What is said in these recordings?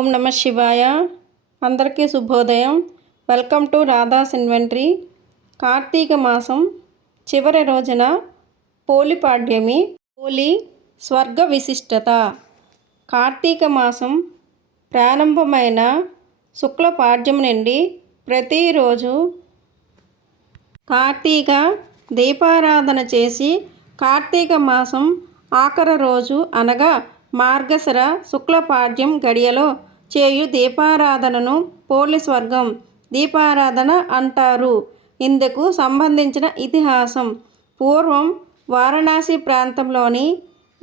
ఓం నమ శివాయ. అందరికీ శుభోదయం. Welcome to Radha's inventory. Karthika మాసం చివరి రోజున పోలిపాడ్యమి పోలి స్వర్గ విశిష్టత. కార్తీక మాసం ప్రారంభమైన శుక్ల పాడ్యం నుండి ప్రతిరోజు కార్తీక దీపారాధన చేసి కార్తీక మాసం ఆఖరి రోజు అనగా మార్గశర శుక్లపాడ్యం గడియలో చేయు దీపారాధనను పోలీస్ వర్గం దీపారాధన అంటారు. ఇందుకు సంబంధించిన ఇతిహాసం. పూర్వం వారణాసి ప్రాంతంలోని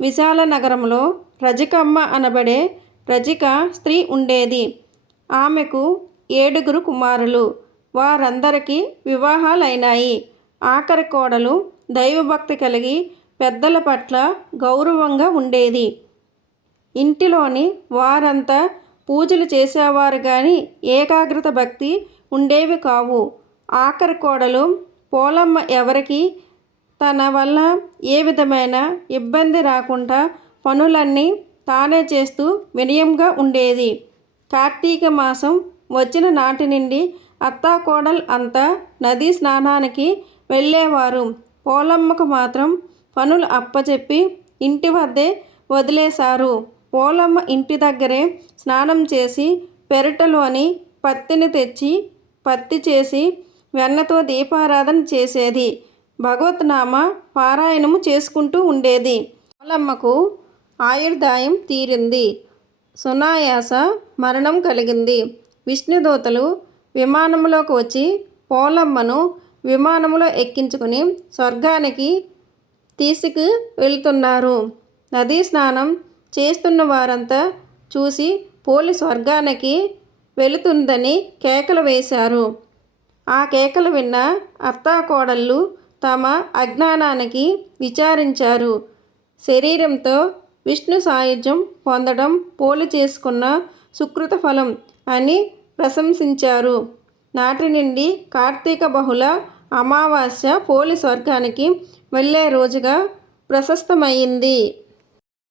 విశాల నగరంలో రజికమ్మ అనబడే రజిక స్త్రీ ఉండేది. ఆమెకు ఏడుగురు కుమారులు. వారందరికీ వివాహాలైనాయి. ఆఖరి కోడలు దైవభక్తి కలిగి పెద్దల పట్ల గౌరవంగా ఉండేది. ఇంటిలోని వారంతా పూజలు చేసేవారు కానీ ఏకాగ్రత భక్తి ఉండేవి కావు. ఆఖరి కోడలు పోలమ్మ ఎవరికి తన వల్ల ఏ విధమైన ఇబ్బంది రాకుండా పనులన్నీ తానే చేస్తూ వినయంగా ఉండేది. కార్తీక మాసం వచ్చిన నాటి నుండి అత్తాకోడలు అంతా నదీ స్నానానికి వెళ్ళేవారు. పోలమ్మకు మాత్రం పనులు అప్పచెప్పి ఇంటి వద్దే వదిలేశారు. పోలమ్మ ఇంటి దగ్గరే స్నానం చేసి పెరటలోని పత్తిని తెచ్చి పత్తి చేసి వెన్నతో దీపారాధన చేసేది. భగవత్నామ పారాయణము చేసుకుంటూ ఉండేది. పోలమ్మకు ఆయుర్దాయం తీరింది. సునాయాస మరణం కలిగింది. విష్ణుదూతలు విమానంలోకి వచ్చి పోలమ్మను విమానంలో ఎక్కించుకుని స్వర్గానికి తీసుకు వెళ్తున్నారు. నదీ స్నానం చేస్తున్న వారంతా చూసి పోలి స్వర్గానికి వెళుతుందని కేకలు వేశారు. ఆ కేకలు విన్న అత్తాకోడళ్ళు తమ అజ్ఞానానికి విచారించారు. శరీరంతో విష్ణు సాయుధ్యం పొందడం పోలి చేసుకున్న సుకృత ఫలం అని ప్రశంసించారు. నాటి నుండి కార్తీక బహుళ అమావాస్య పోలి స్వర్గానికి వెళ్ళే రోజుగా ప్రశస్తమైంది.